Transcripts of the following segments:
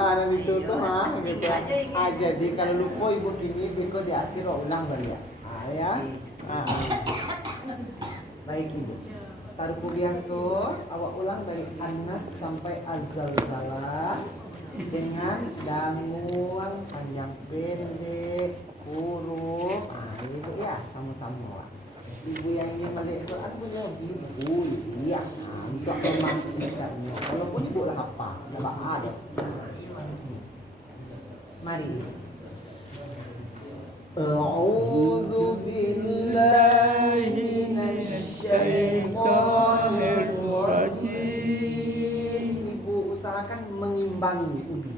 Nah itu tuh gitu jadi kalau lupa ibu kini biko di akhir ulang kali ya. Ya. Baik ibu. Taruh biasa awak ulang dari Anas sampai Az-Zalzalah dengan danguan panjang pendek huruf. Ibu ya sama-sama. Ibu yang ini balik Quran punya ibu iya. Untuk memastikannya. Walaupun ibu lah apa, dah ada. Mari. A'udzu billahi minasyaitonir rajim. Ibu usahakan mengimbangi ubi.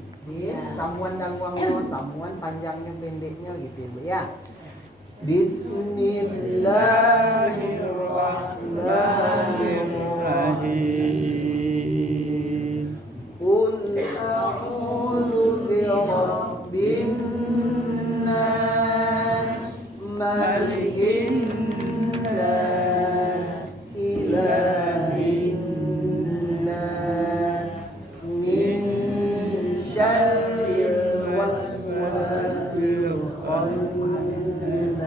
Samuan dangwangnya, samuan panjangnya, pendeknya gitu Ibu ya. Bismillahirrahmanirrahim. Qul a'udzu birabbin nas, malikin nas, ilahin nas, min syarril waswasil khannas,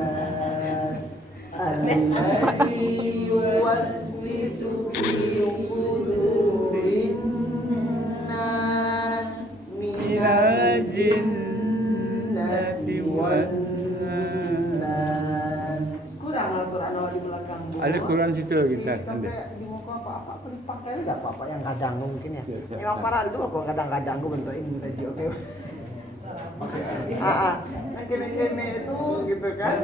alladzi yuwaswisu fi sudurin nas, minal jinnati wan nas. Kurang Al-Quran awal di belakang. Ada Quran situ lagi tak? Sampai di muka apa-apa aku dipakai enggak apa-apa yang kadang mungkin ya. Emang parah dulu kok kadang-kadang aku bentuk ini saja oke. Yang kene-kene itu gitu kan.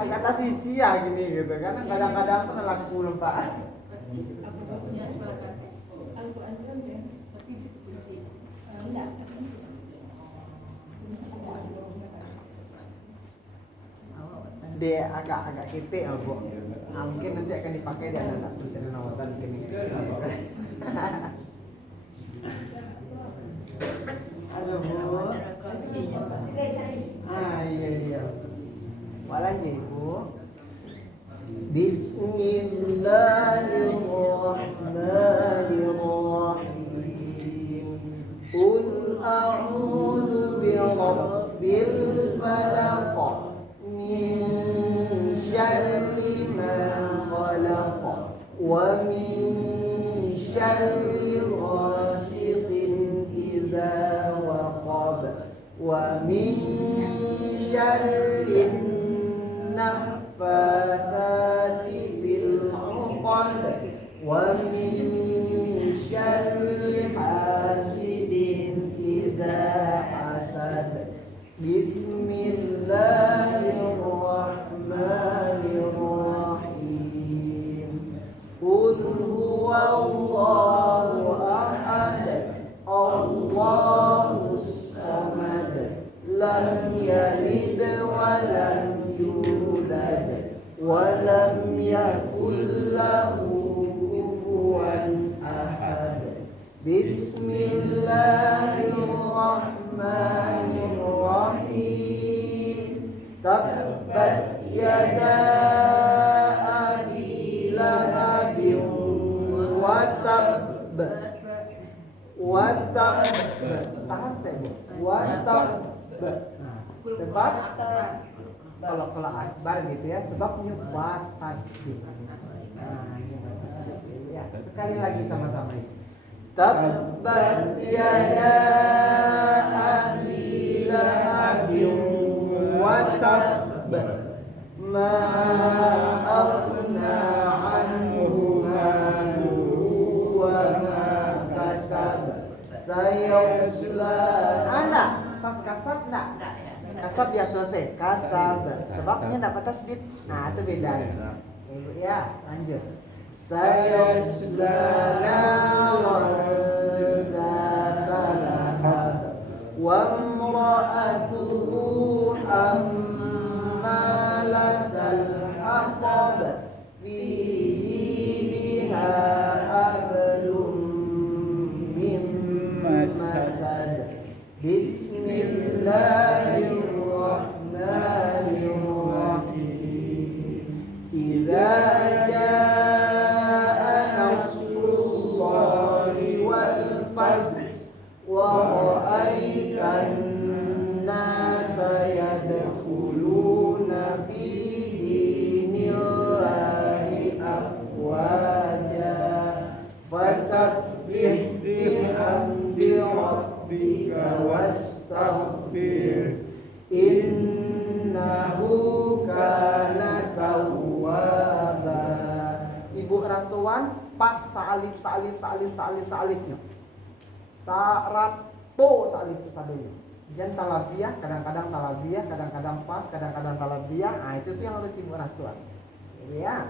Agak atas sisi ya gini gitu kan. Kadang-kadang tuh laku lupa. Dia agak ketik Bu. Mungkin nanti akan dipakai di anak seperti nawatan gini. Aduh Bu. Iya. Walan Ibu. Bismillahirrahmanirrahim. Qul a'udzu birabbil falaq min syarri ma khalaq wa min syarri ghasiqin idza waqab wa min syarri naffasati fil 'uqad wa min syarri hasidin idza hasad. Bismillahirrahmanirrahim. Qul huwallahu ahad, Allahus samad, lam yalid wa lam yulad wa lam yakul lahu kufuwan ahad. Bismillahirrahmanirrahim. Tabbat yada abi lahabin wa tabb. Tahan saya Bu. Wa tabb. Sebab kalau akbar gitu ya, sebabnya batasdid. Ya, sekali lagi sama-sama ini. Tabbat yada abi lahabin wa tabb, ma aghna anhu maluhu wa ma kasab, sayasla. Anak pas kasab nak? Kasab ya selesai. Kasab sebabnya dapat tasdid. Nah itu beda. Ibu ya lanjut. Sayasla naran dzata lahab wa imra'atuhu hammalatal hatab fi jidha hablum min masad. Bismillahirrahmanirrahim. Idza jaa nasrullahi wal fath ibu rasuan pas salif salifnya. Sarato salif itu sadonya. Jangan talabiyah, kadang-kadang talabiyah, kadang-kadang pas, kadang-kadang talabiyah. Nah, itu tuh yang harus ibu rasuan. Ya.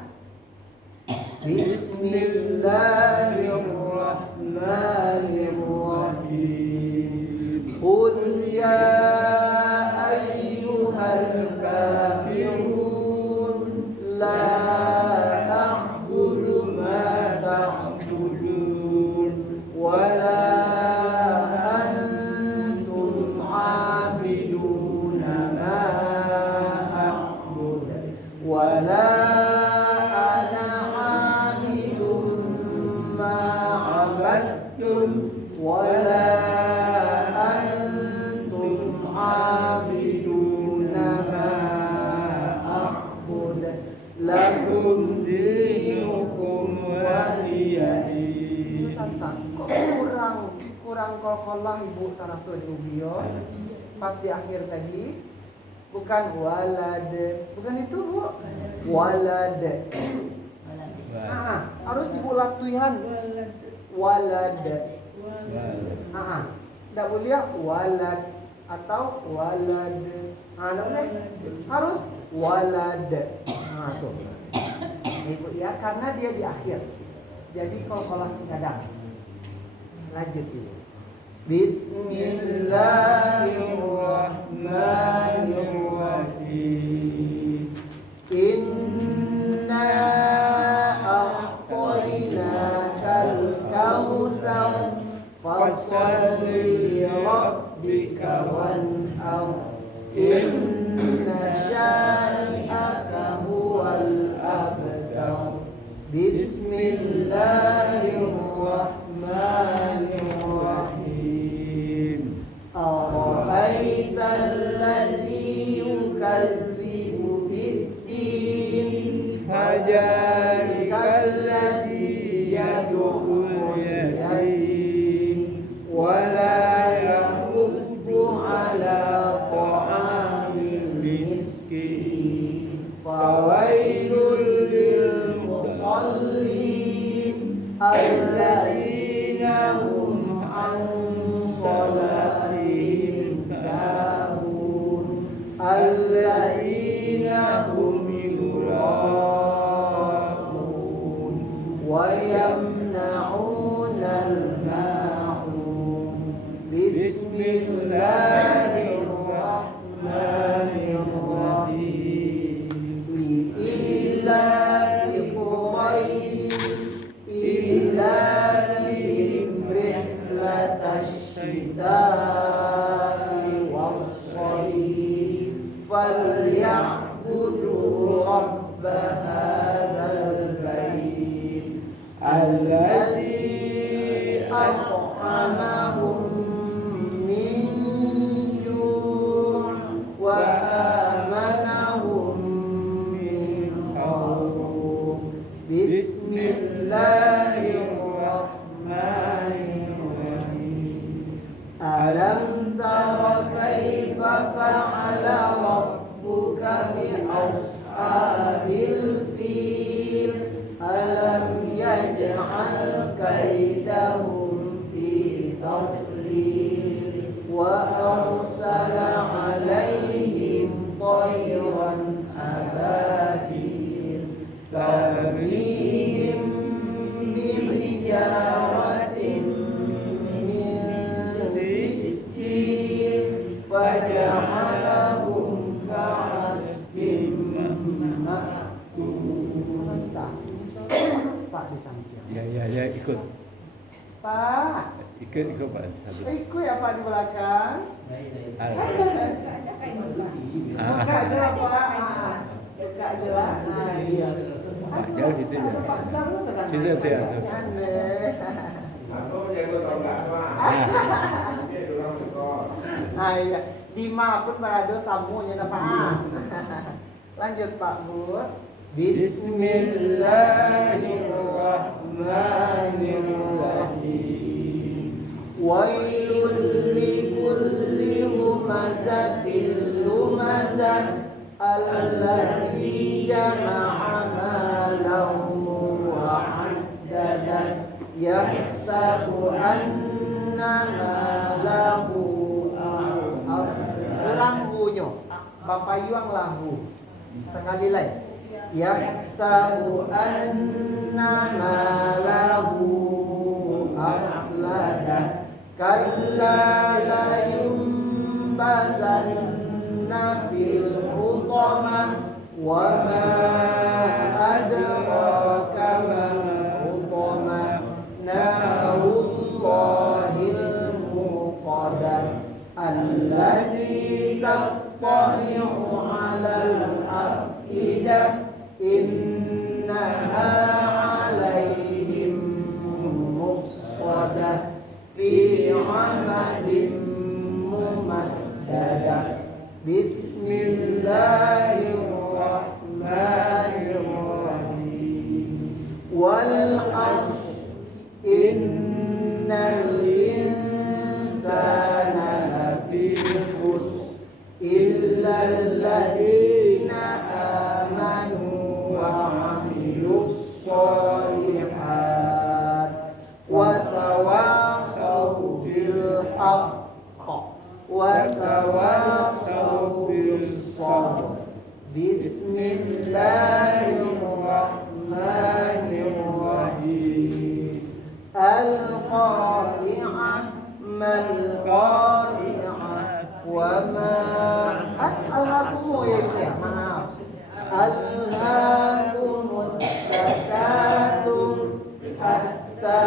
Bismillahirrahmanirrahim. Qul ya ayyuhal kafirun la a'budu ma ta'budun wa la antum 'abiduna ma a'budu wa la wala antum abiduna ma a'bud lakum dinukum waliyadin. Kok kurang qalqalah ibu tarasul ubio pas di akhir tadi bukan walad, bukan itu bu, walad. Harus ibu latihan walad. Tidak boleh walad atau walad. Tidak boleh. Harus walad. Tuh. Ibu ya, karena dia di akhir. Jadi kalau kadang. Lanjut ibu. Bismillahirrahmanirrahim. Inna a'tainakal kautsar fasholli li rabbika wanhar inna syani'aka huwal abtar. Bismillahirrahmanirrahim. Ara'aital ladzi yukadzibu bid-din fajalikal ladzi yad'ul yatim wala yahuddu ala ta'amil miskin fawailul lil musallin alladzina hum an salatihim sahun alladzina hum yura'un wa yamna'unal Bismillahirrahmanirrahim. Li'ilafi Quraisy ilafihim rihlatash shita'i was-shayf falya'budu rabb hadzal bait alladzi at'amahum wa amanahum min khawf. Bismillahirrahmanirrahim. Alam tara kaifa fa'ala rabbuka bi ashabil fil alam yaj'al kaidahum fi tadlil wa arsala 'alaihim tayran ababil tarmihim bihijaratin min sijil faja'alahum ka'asfin ma'kul. Pak di samping. Ya ikut. Pak. Ikut Pak. Ikut ya Pak di belakang. Buka aja lah Pak. Buka aja lah. Iya. Pak jauh situ ya. Situ ya. Aku jago tau enggak Pak. Dia dorang tekor. Iya. Dimaafkan berado samunya Pak. Lanjut Pak Bu. Bismillahirrahmanirrahim. Wailul likulli humazatil lumazah alladzi jama'a malahu wa yahsabu anna malahu kurang bunyo papayuang lahu sekali lagi yahsabu anna malahu akhlada kalla la yumbadanna fil hutama wa ma adraka mal hutama narullahil muqaddam allati tattali'u 'alal afidah innaha 'alaihim muqsadah fi 'amadin mumaddadah bismillahirrahmanirrahim wal 'ashr innal insana lafi khusr illa alladhina amanu wa 'amilus shalihat wa tawassaw bil haqq wa tawassaw bis sabr bismillahirrahmanirrahim al-qari'ah mal qari'ah wa ma al-hakum ya maaf al-hakumut takatsur hatta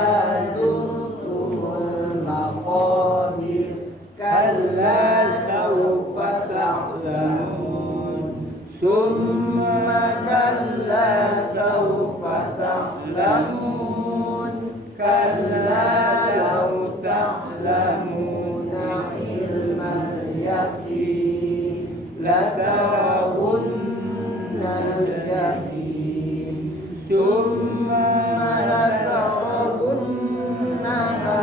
zurtumul maqabir kalla sawfa ta'lamun thumma kalla sawfa ta'lamun kalla law ta'lamuna ilmal yaqin latarawunnal jahim thumma latarawunnaha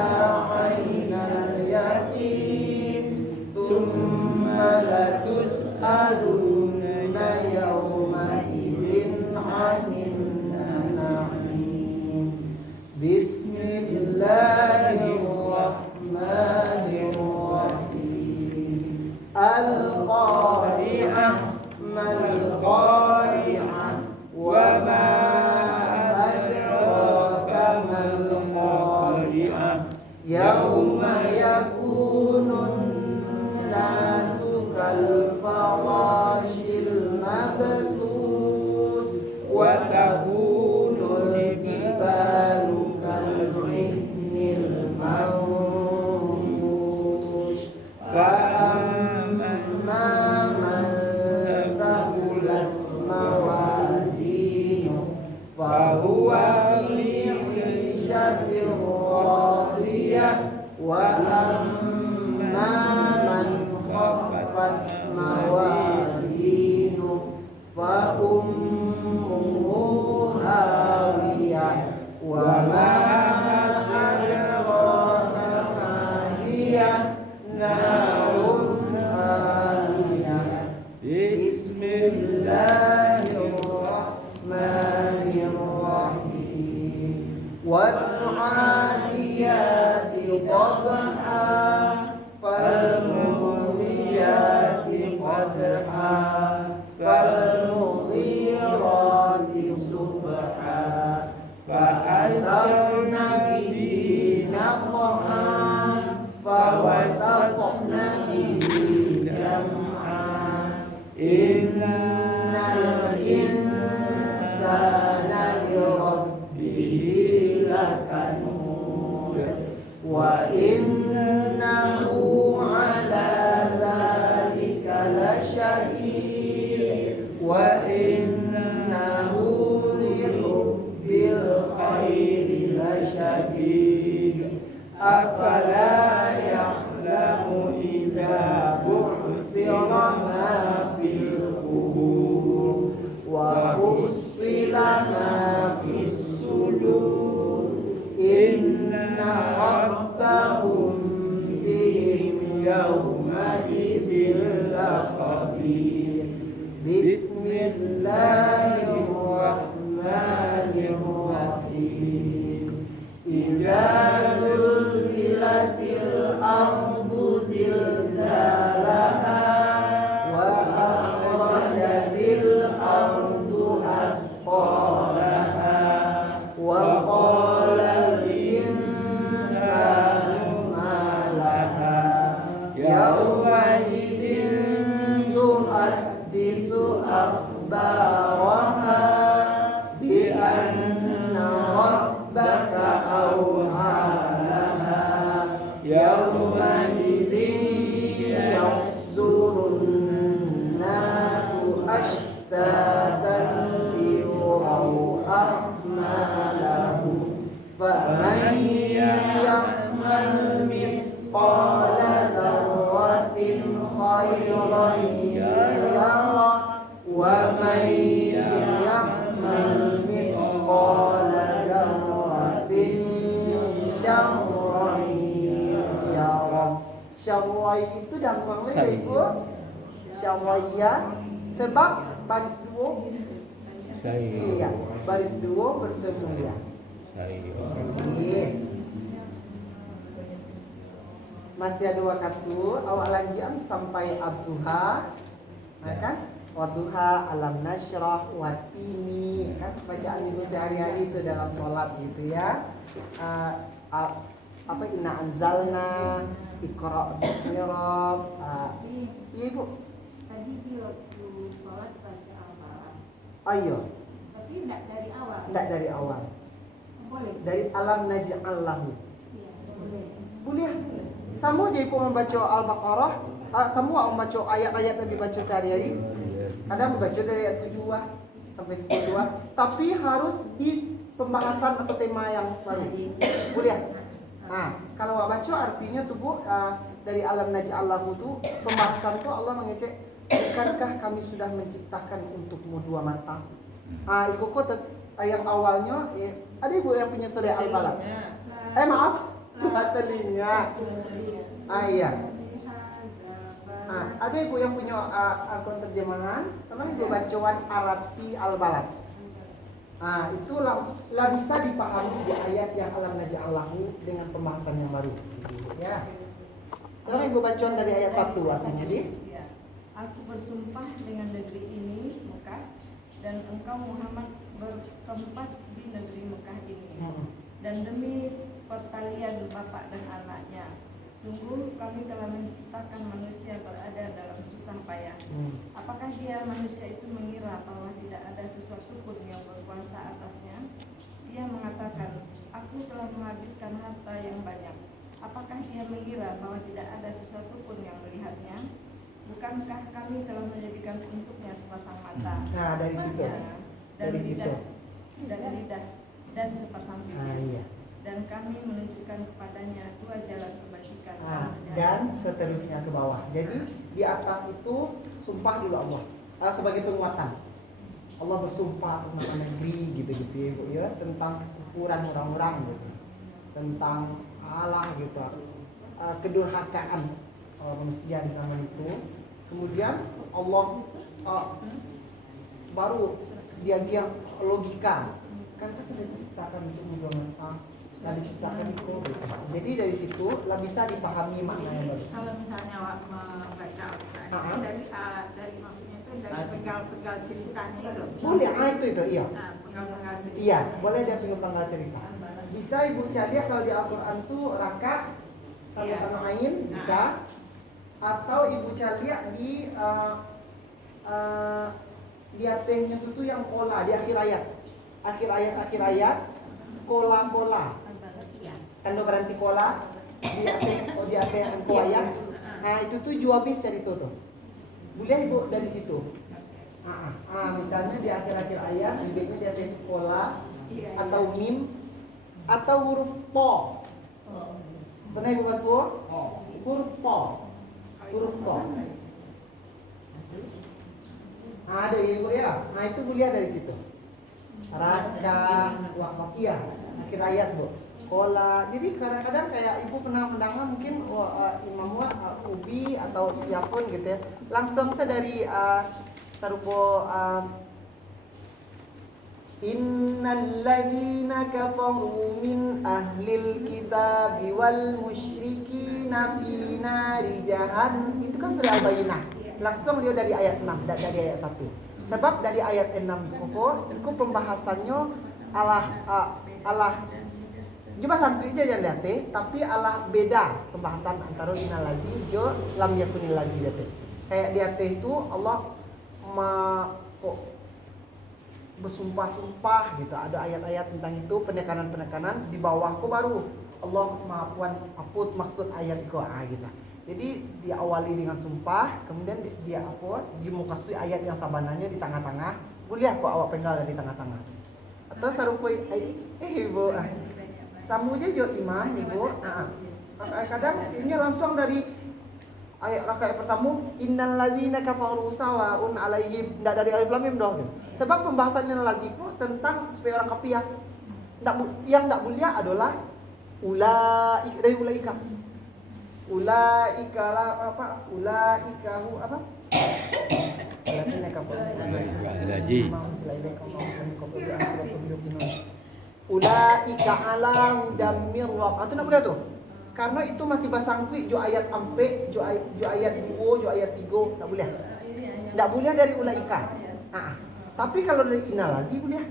'ainal yaqin thumma latus'alunna yawma idzin 'anil na'im bismillahirrahmanirrahim al-qari'ah mal qari'ah wa ma adraka mal qari'ah yauma yakunun nasu kal farashil mabthus wa takunul jibalu kal ihnil manfush fa amma man thaqulat mawazinuhu fa huwa fi 'ishatin radiyah wa amma man khaffat mawazinuhu fa ummuhu hawiyah wa ma adraka ma hiya narun hamiyah bismillahirrahmanirrahim wal 'adiyati dhabha fal muriyati qadha fal mughirati subha fa asarna bihi naqha fa wasatna bihi jam'a innal insana li rabbihi lakanud wa innahu 'ala dhalika lashahid wa innahu li hubbil khairi lashadid afala ya'lamu idza bu'thira ma fil qubur wa husila ma fis sudur inna rabbahum bihim yawma idzin laqabir bismillahirrahmanirrahim idza Syawai itu dampaknya Sai. ibu Syawaya sebab baris dua. Iya, baris dua bertemu ya. Iya. Masih ada waktu awal lanjam sampai ad-duha. Nah kan? Wadduha, alam nasyrah, watini, kan bacaan ibu sehari-hari itu dalam sholat gitu ya. Apa inna anzalna, iqra bismi rabb. Iya ibu. Tadi di waktu sholat baca al-Baqarah. Ayo. Tapi tidak dari awal. Tidak dari awal. Boleh. Dari alam naj'al lahu. Iya, boleh. Boleh. Sama je ibu membaca al-Baqarah. Semua membaca ayat-ayat yang dibaca sehari-hari. Kadang membaca dari ayat 7 sampai 10 tapi harus di pembahasan atau tema yang baru. Boleh. Nah, kalau baca artinya tuh Bu, dari alam naj'al lahu tuh pembahasan tuh Allah mengecek, bukankah kami sudah menciptakan untukmu dua mata? Itu kok yang awalnya ada ibu yang punya surah Al-Balad. Maaf, telinga. Iya. Ada ibu yang punya akun terjemahan, tolong ibu bacaan arati Al-Balad. Itulah bisa dipahami di ayat yang alam naj'al lahu dengan pembahasan yang baru. Ya. Tolong ibu bacaan dari ayat 1 artinya di. Aku bersumpah dengan negeri ini, Mekah, dan engkau Muhammad bertempat di negeri Mekah ini. Dan demi pertalian bapak dan anaknya, sungguh kami telah menciptakan manusia berada dalam susah payah. Apakah dia manusia itu mengira bahwa tidak ada sesuatu pun yang berkuasa atasnya? Dia mengatakan, aku telah menghabiskan harta yang banyak. Apakah dia mengira bahwa tidak ada sesuatu pun yang melihatnya? Bukankah kami telah menjadikan untuknya sepasang mata? Nah, dari situ. Dan Dari situ. lidah dan sepasang bibir. Iya. Dan kami menunjukkan kepadanya dua jalan kebajikan. Dan seterusnya ke bawah. Jadi di atas itu sumpah dulu Allah sebagai penguatan. Allah bersumpah tentang negeri gitu-gitu ya Bu ya, tentang kekufuran orang-orang gitu. Tentang Allah gitu. Kedurhakaan manusia di zaman itu. Kemudian Allah baru dia logika. Kan sudah diciptakan untuk dua mata. Nah, diciptakan itu. Jadi dari situ bisa dipahami makna yang baru. Kalau misalnya membaca Al-Quran dari maksudnya itu dari penggal-penggal ceritanya itu. Boleh, itu iya. Penggal-penggal cerita. Iya, boleh dia penggal cerita. Bisa ibu cari kalau di Al-Quran tuh raka, tanda-tanda ain bisa. Atau ibu cari di atasnya itu yang kola di akhir ayat. Akhir ayat kola. Kan berarti kola di atas engkau ayat. Nah itu tuh juabis cari itu tuh. Boleh ibu dari situ. Misalnya di akhir ayat ibunya di atas kola atau mim atau huruf po. Pernah ibu masuk? Huruf po. Ada ibu ya. Nah itu boleh dari situ. Raka wakafiyah akhir ayat Bu. Kola. Jadi kadang-kadang kayak ibu pernah mendengar mungkin Imam Ubi atau siapapun gitu ya. Langsung saya dari tarupo Innal ladzina kafaru min ahlil kitabi wal musyrikina fi nari jahannam. Itu kan surah Al-Bayyinah. Langsung dia dari ayat 6, dari ayat 1. Sebab dari ayat 6 itu pembahasannya Allah coba sampai aja yang lihat tapi Allah beda pembahasan antara innal ladzi jo lam yakunil ladzi lihat. Kayak di itu Allah bersumpah-sumpah gitu. Ada ayat-ayat tentang itu, penekanan-penekanan di bawahku baru Allah maafkan aput maksud ayat itu gitu. Jadi diawali dengan sumpah, kemudian dia dimukasui ayat yang sabananya di tengah-tengah. Boleh kok awak penggal di tengah-tengah. Atau sarupa ibu. Samu aja jo imam ibu. Kadang ini langsung dari ayat rakaat pertama innal ladzina kafaru sawaun alaihim, enggak dari alif lam mim dong. Sebab pembahasannya lagi pun tentang supaya orang kafir yang enggak mulia adalah ulaika dari ulaika. Ulaika la apa? Ulaika hu apa? Ulaika apa? Lagi. Ulaika ala hudam mir rabbihim. Itu nak boleh tu. Karena itu masih basangkui jo ayat ampe, jo ayat 2, jo ayat 3 tak boleh. Tak boleh dari ulaika. Tapi kalau dari ina lagi boleh.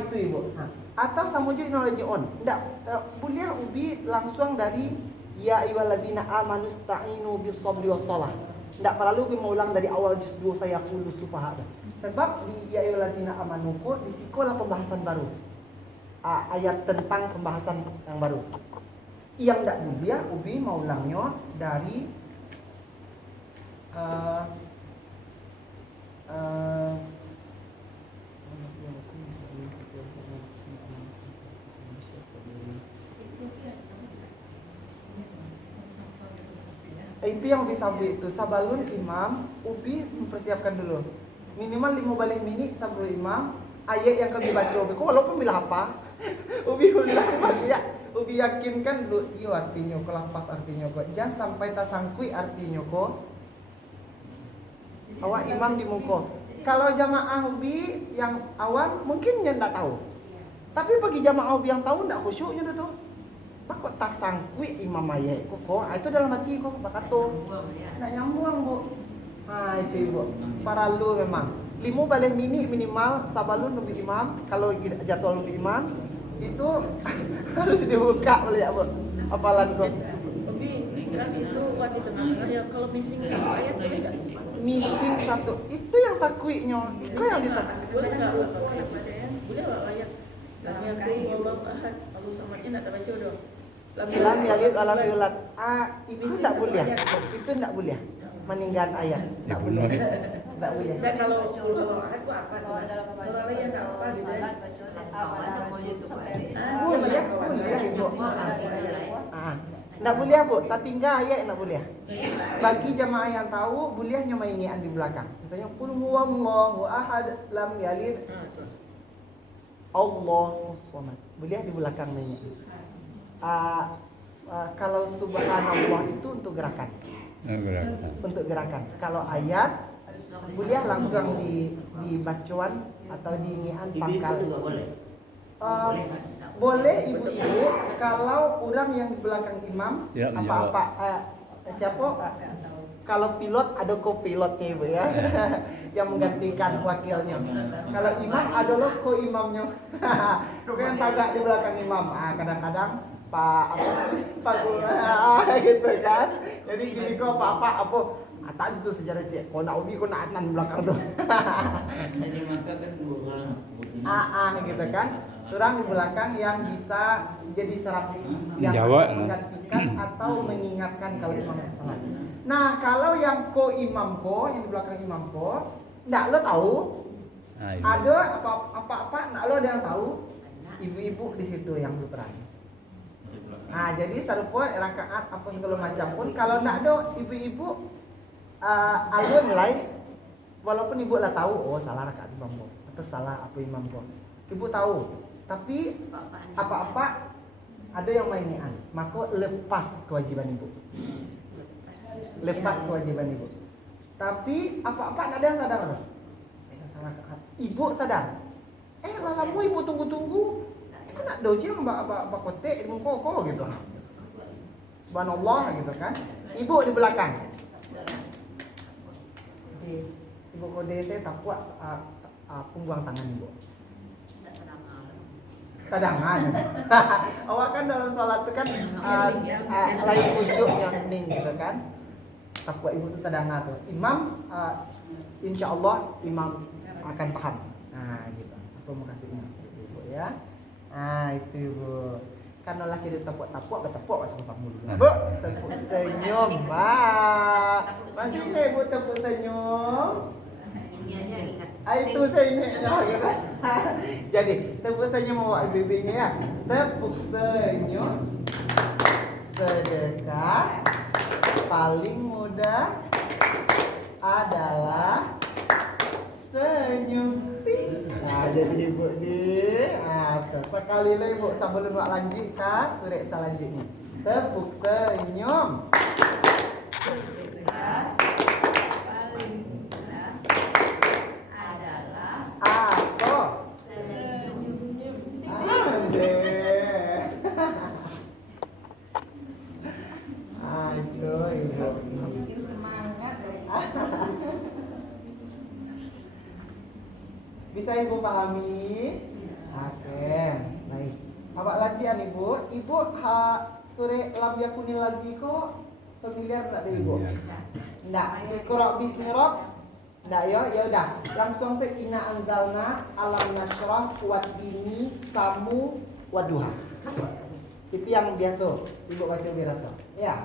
Itu ibu. Atau sama je ina lagi on. Tak boleh ubi langsung dari ya ayyuhalladzina amanu sta'inu bis sabri was salah. Tak perlu ubi mengulang dari awal juz 2 saya qulu sufaha. Sebab di ya ayyuhalladzina amanu ko di sekolah pembahasan baru. Ayat tentang pembahasan yang baru. Yang tak boleh ubi maulangnya dari itu yang bisa ubi itu sabalun imam ubi mempersiapkan dulu minimal 5 balik mini sebelum imam ayat yang kami baca ubi walaupun bila apa ubi ulang ya ubi yakinkan dulu iyo artinya ko lapas artinya ko jangan sampai tasangkui artinya ko awak imam di muka. Kalau jamaah ubi yang awam mungkin dia tak tahu. Tapi bagi jamaah ubi yang tahu tak khusyuknya tu. Bakok tasangkui imam ayat ko itu dalam hati ko bakato. Nak nyambung bu. Itu ibu. Paralu memang. 5 balik mini minimal sabalun ubi imam. Kalau jadwal ubi imam itu harus dibuka boleh ya bu. Apalan ko. Ubi kan itu di tengah-tengah ya kalau missing itu ayat boleh enggak? Missing satu itu yang takwiknya itu yang ditakui Boleh enggak? Boleh enggak ayat? Lam yakun wallahu ahad. Allah samadnya nak terbaca dong. lam yalid wa lam yulad. Itu tak boleh. Itu tak boleh. Meninggal ayat. Tak boleh. Tak boleh. Dan kalau wallahu ahad itu apa tuh? Kalau lain enggak apa gitu ya. Boleh, boleh ibu. Nak boleh bu, tak tinggal ayat nak boleh. Bagi jamaah yang tahu, bolehnya mainian di belakang. Misalnya qul huwallahu ahad lam yalid Allahu samad. Boleh di belakang mainnya. Kalau subhanallah itu untuk gerakan. Untuk gerakan. Kalau ayat boleh langsung di bacaan atau di nian pangkal. Boleh ibu-ibu kalau orang yang di belakang imam ya, apa-apa siapa kalau pilot ada co-pilotnya ibu ya yang menggantikan wakilnya. Kalau imam ada loh co-imamnya. Yang tagak di belakang imam. Kadang-kadang Pak gitu kan. Jadi gini kok apa atas itu sejarah cek. Kau nak ubi kau nak anan belakang tuh. Jadi maka kan dua gitu kan. Surang di belakang yang bisa jadi serap yang Jawab, menggantikan atau mengingatkan kalau imam salah. Nah, kalau yang imam yang di belakang imam enggak lo tahu. Ada apa-apa enggak lo ada yang tahu. Ibu-ibu di situ yang berperan. Jadi serupa rakaat apa segala macam pun kalau enggak ada ibu-ibu alun lain walaupun ibu lah tahu salah rakaat imam atau salah apa imam ibu tahu. Tapi apa-apa ada yang mainian, maka lepas kewajiban ibu. Lepas kewajiban ibu. Tapi apa-apa ada yang sadar loh. Ibu sadar. Lalu ibu tunggu-tunggu. Itu nak doji mbak kotek di muka gitu. Subhanallah gitu kan. Ibu di belakang. Ibu kode saya tak kuat punggung tangan ibu. Cadangan. Awak kan dalam sholat itu kan lain khusyuk yang hening gitu kan. Takwa ibu itu cadangan tuh. Imam insya Allah imam akan paham. Gitu. Aku mau kasihnya ibu ya. Itu ibu. Kan olah jadi tepuk-tepuk sama dulu. Bu, tepuk senyum. Masih nih ibu tepuk senyum. Itu senyumnya gitu. Jadi tepuk senyum awak ibu-ibunya ya. Tepuk senyum sedekah paling mudah adalah senyum. Jadi ibu di sekali lah ibu sebelum nak lanjut ke surat selanjutnya. Tepuk senyum. Paling mudah adalah Aku. senyum-senyum. Ade. Aduh, ibu. Bikin semangat. Bisa ibu pahami? Oke, baik. Apa lajian ibu? Ibu sore lam yakunil laziko familiar enggak deh ibu? Enggak. Iqra bismi rabb. Enggak ya udah. Langsung saja inna anzalna alam nashrah kuat ini samu waduha. Itu yang biasa ibu baca biasa. Ya.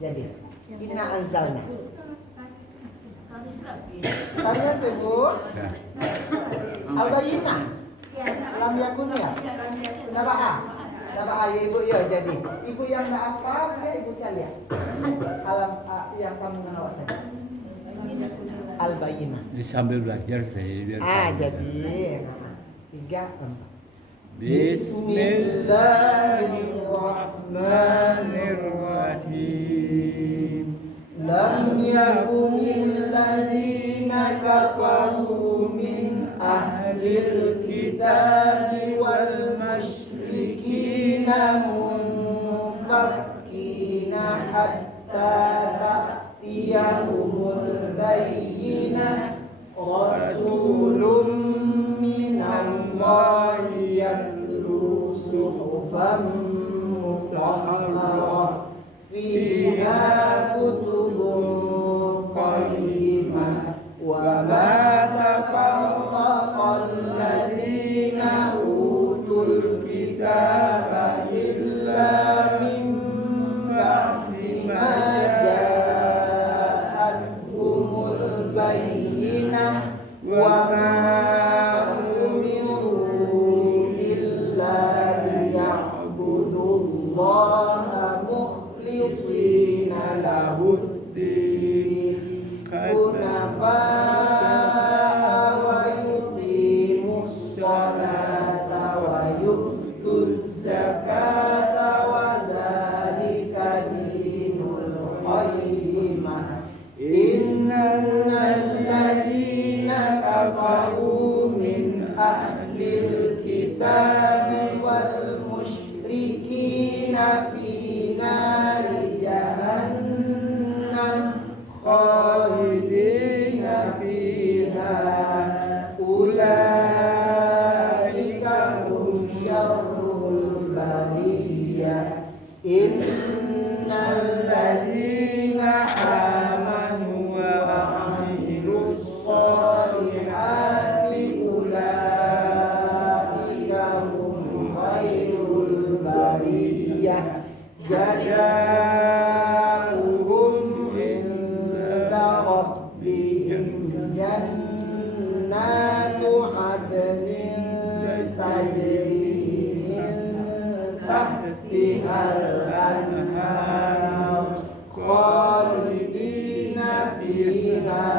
Jadi inna anzalna. Tanya ibu. Al-Bayyinah. Lam yakun ya? Dabaa ya ibu ya jadi. Ibu yang enggak apa dia ibu cari ya. Alam yang kamu ngawat tadi. Al-Bayyinah. Ini sambil belajar saya biar tahu. Jadi 3 Bismillahirrahmanirrahim. Lam yakunil ladzina kafaru min ahlil kitabi wal musyrikina munfakkina hatta ta'tiyahumul bayyinah rasulun minallahi yatlu suhufan mutahharah fiha kutubun qayyimah wa ma tafarraqa alladhina utul kitaba illa min ba'di ma ja'atuhumul bayyinah wa ma umiru illa liya'budullaha mukhlisina lahuddin hunafa'a wa yuqimus salata wa yu'tuz zakata wa dzalika dinul qayyimah innal ladzina kafaru min ahlil kitabi wal musyrikina fi nari jahannam khalidina fiha ulaika hum syarrul bariyah innal ladzina amanu wa amilus solihati ulaika hum khairul bariyah jazaohum inda rabbihim jannatu adnin tajri min tahtihal anhar khalidina fiha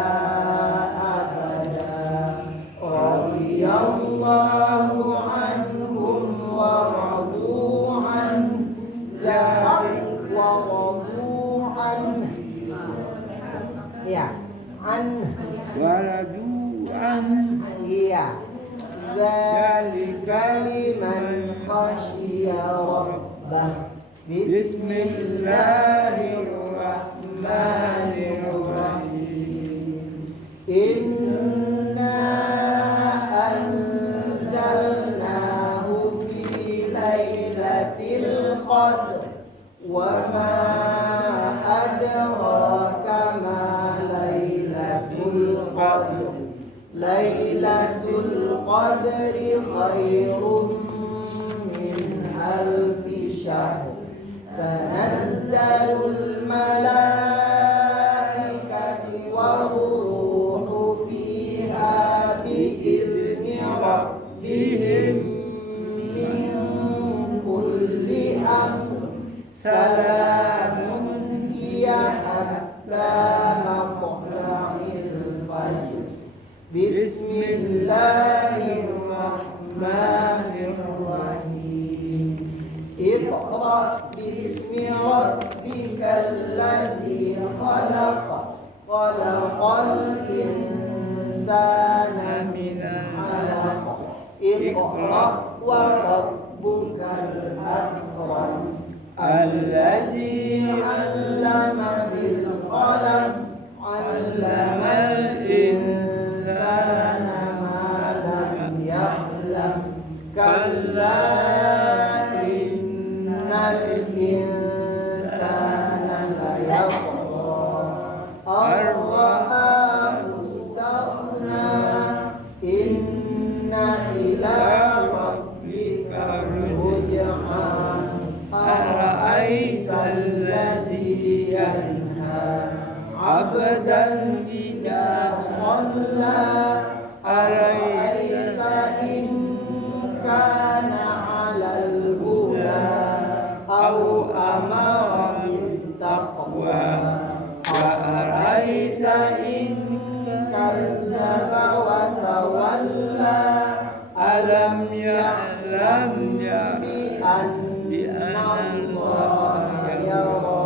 abada radiyallahu anhum wa radu an dzalik wa radu an ya an Waradu'an. iya dzalika liman khasyiya rabbah bismillahirrahmanirrahim inna anzalnahu fi lailatul qadr wa ma adraka ma lailatul qadr lailatul qadri khairum min alfi syahr tanazzalul malaikatu waruhu fiha biizni rabbihim min kulli amr salamun hiya hatta matla'il fajr bismillahirrahmanirrahim Iqra bismi rabbikal ladzi khalaq khalaqal insana min 'alaq iqra wa rabbukal akram alladzi 'allama bil qalam 'allamal insana ma lam ya'lam kalla innal insana la yatgha ar-ra'ahu istaghna inna ila rabbika ruj'an ara'aital ladzi yanha 'abdan idza shalla ara'aita in kana 'alal huda aw amara bit taqwa wa ara'aita in kadzdzaba wa tawalla alam ya'lam bi anna allaha yara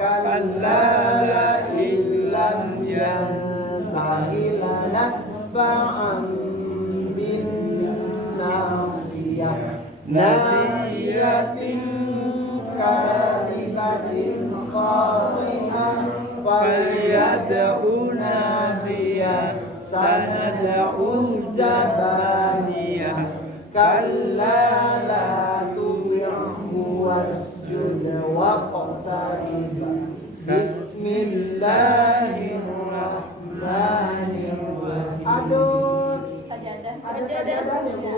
kalla la illam yantahi lanasfa'an bin nasiyah nasiyatin kalimatin khati'ah falyad'u nadiyah sanad'u zabaniyah kalla la tuti'hu wasjud waqtarib bismillahirrahmanirrahim aduh Sajadah. sajadah ya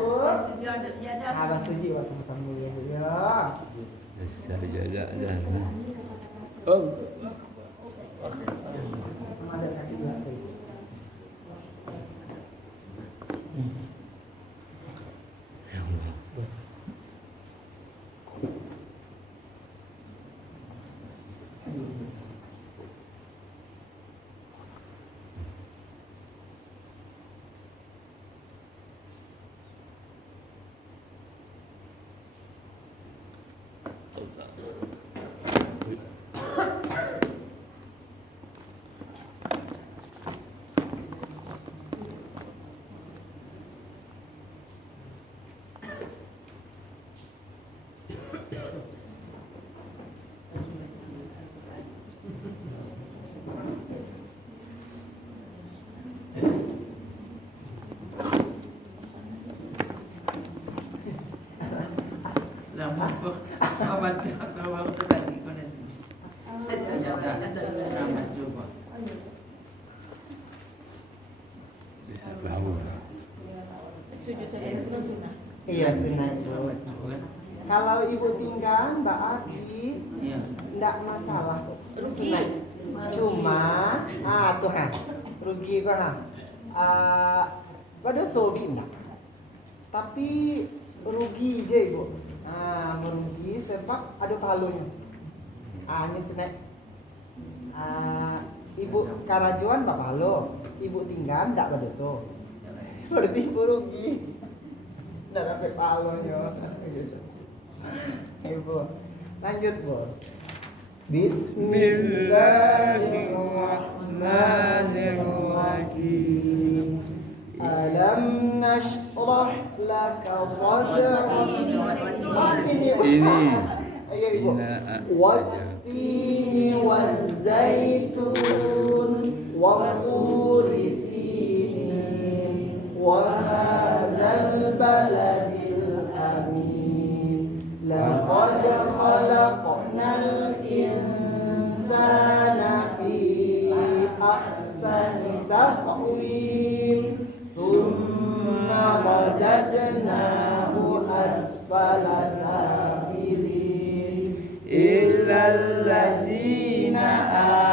bu Sajadah. abah suji wa sama-sama ya Sajadah dah. Oh. ada kaki dua Ya Allah. Lama kok awak awak tadi konen. Sajadah nama coba. Bau. Sujud sajadah itu kan sunnah. iya sunnah bu kalau ibu tinggal Mbak Abi Iya. enggak masalah Rugi. cuma Tuhan rugi kok pada sobi enggak tapi rugi je ibu merugi sebab ada palunya hanya senek ibu karajuan Mbak Palo ibu tinggal enggak pada so berarti ibu rugi enggak dapat palunya ibu lanjut bu Bismillahirrahmanirrahim Alam nashrah laka sadrak Ini. Ayo ibu Wattini wazzaitun Watturi sinin Wa hadzal baladil amin Laqad khalaqnal insana fi ahsani taqwim Thumma radadnahu asfala safilin Illal ladzina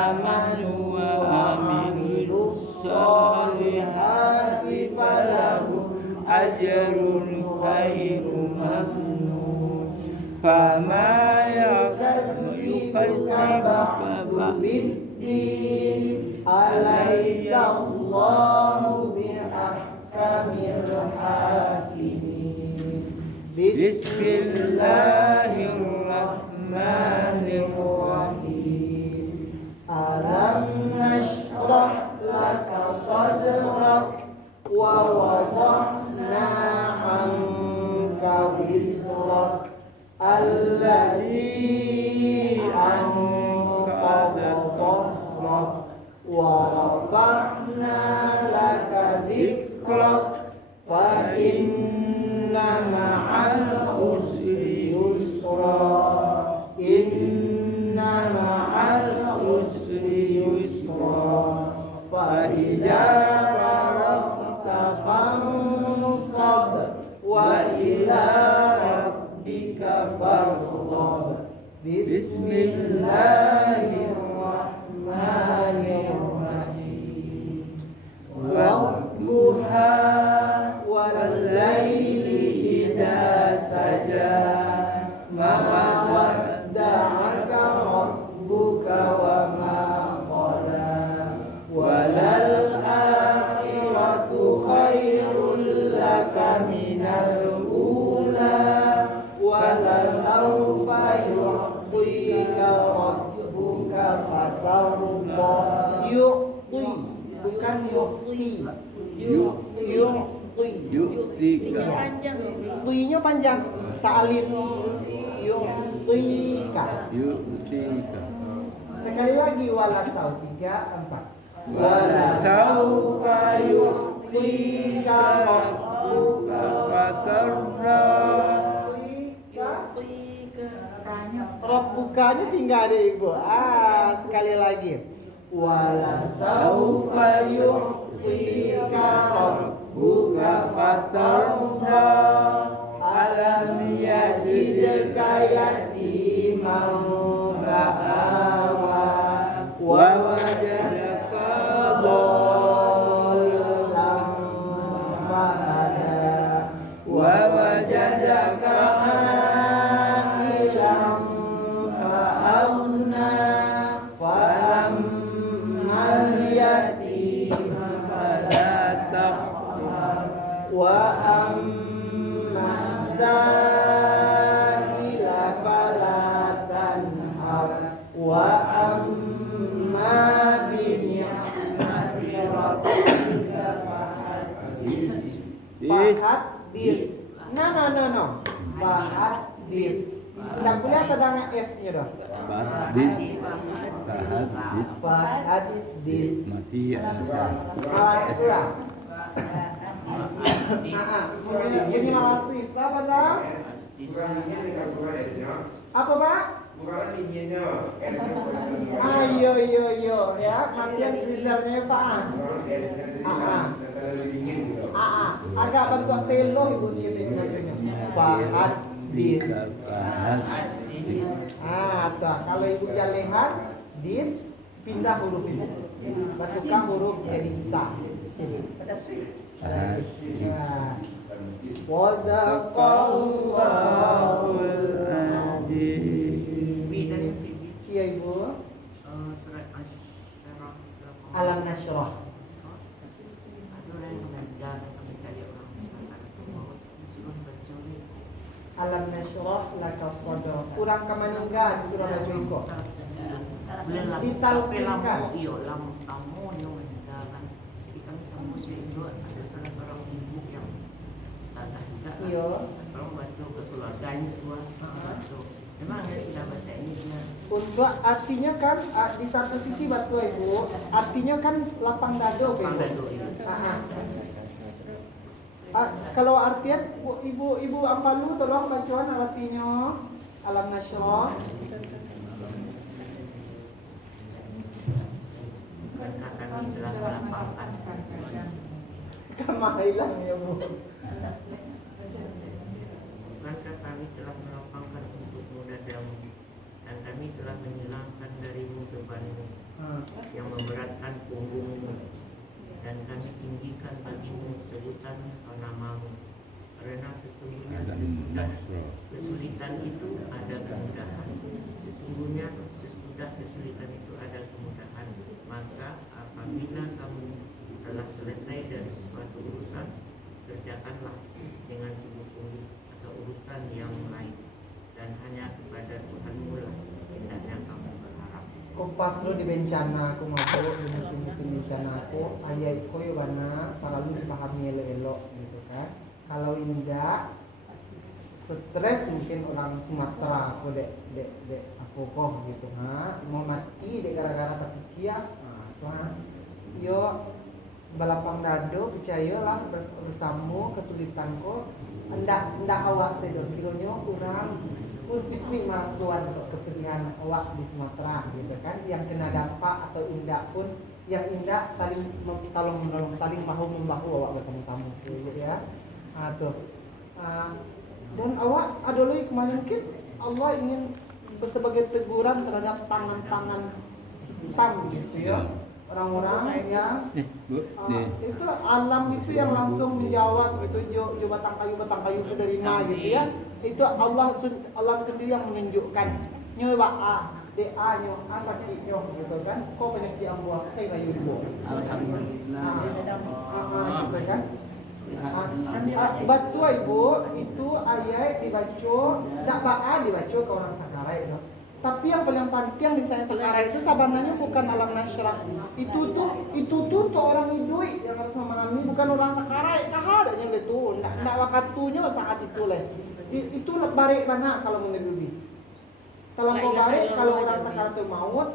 amanu wa amilus solihati falahum ajrun ghairu mamnun Fama yukadzibuka ba'du biddin Alaysa Allahu bi'ahkamil hakimin Bismillahirrahmanirrahim Bismillahirrahmanirrahim. Alam nashrah laka sadrak wa wada'na anka wisrak alladhi anqadha dhahrak wa rafa'na laka dhikrak fa inna ma'al usri yusra inna ma'al usri yusra fa idza faragta fansab wa ila rabbika farghab. Bismillahirrahmanirrahim. Wadduha wal laili idza saja ma wadda'aka rabbuka wa ma qala walal akhiratu khairul laka minal ula wala sawfa yu'tika rabbuka fatarda. Yu'ti bukan yu'ti. Yu'ti. Yu'tika. Panjang. Tuinya panjang. Salif yu'tika. Yu'tika. Sekali lagi wala sau 3 4. Wala saufa yu'tika rabbuka fatarda. Rabbukanya tinggal ada ibu. Sekali lagi. Wala saufa yu'tika rabbuka fatarda. Alam yajidka yatiman fa'awa wa wajadaka dhallan fahada wa wajadaka a'ilan fa'aghna fa'ammal yatima fala taqhar wa sa'ila fala tanhar wa amma bi ni'mati rabbika fahaddits. No. Fahaddits. Tidak boleh ada dengan S-nya dong. Fahaddits. Masih ada. Alhamdulillah. Bunyi malasih. Apa tak? Bukan ini dengan bukan S-nya. Apa Pak? Bukan ininya. Ayo ya. Matian tulisannya Pak. Agak bantuan telo ibu sini bacanya. Fahaddits. Tuh kalau ibu jangan lihat dis pindah huruf ini. Masukkan huruf edisa. Sini. Sadaqallahul azim. Iya ibu. Surat Asy-Syarah. Alam nasyrah. Alam nasyrah laka sadrak. Kurang kemaninggan surah baju iko. Ditalqinkan. Iya, lama kamu yang meninggalkan. Jadi kami sama Indo ada salah seorang ibu yang ustazah juga. Iya. Kalau baca ke keluarganya semua baca. Memang ya sudah baca ini dia. Untuk artinya kan di satu sisi batu ibu, artinya kan lapang dado. Lapang dado, iya. Kalau artian ibu ampalu tolong bacaan artinya alam nasyrah. Kami telah melapangkan. Kamailan ya bu. Maka kami telah melapangkan untukmu dadamu, dan kami telah menghilangkan darimu bebanmu yang memberatkan punggungmu, dan kami tinggikan bagimu sebutan atau namamu, karena sesungguhnya kesulitan itu ada kemudahan. Sesungguhnya sesudah kesulitan itu ada kemudahan. Maka apabila kamu telah selesai dari sesuatu urusan, kerjakanlah dengan sungguh-sungguh atau urusan yang lain, dan hanya kepada Tuhanmu lah pas lo di bencana aku ngaku di musim-musim bencana aku ayat ko yo bana para lu dipahami elok-elok gitu kan. Kalau indah stres mungkin orang Sumatera aku dek aku kok gitu mau mati dek gara-gara takut kia tuh yo balapang dado percayalah bersama kesulitan ko ndak awak sedo kironyo kurang multipli masuan kepilihan awak di Sumatera gitu kan yang kena dampak atau indah pun yang indah saling tolong menolong saling bahu membahu awak bersama-sama gitu ya dan awak ada lagi mungkin Allah ingin sebagai teguran terhadap tangan-tangan hitam gitu ya orang-orang yang itu alam itu yang langsung menjawab gitu jo batang kayu itu dari mana gitu ya itu Allah sendiri yang menunjukkan nyoba a nyo a sakit nyo gitu kan kok penyakit yang buah kayak kayu ibu alhamdulillah gitu kan batu ibu itu ayat dibaca tak ba'a dibaca ke orang sakarai no? Tapi yang paling penting di saya sakarai itu sabananya bukan alam nasyrah itu tuh untuk orang hidui yang harus memahami bukan orang sakarai adanya gitu ndak wakatunya saat itu leh itu balik mana kalau mengedubi kalau kau balik kalau orang sakarai itu maut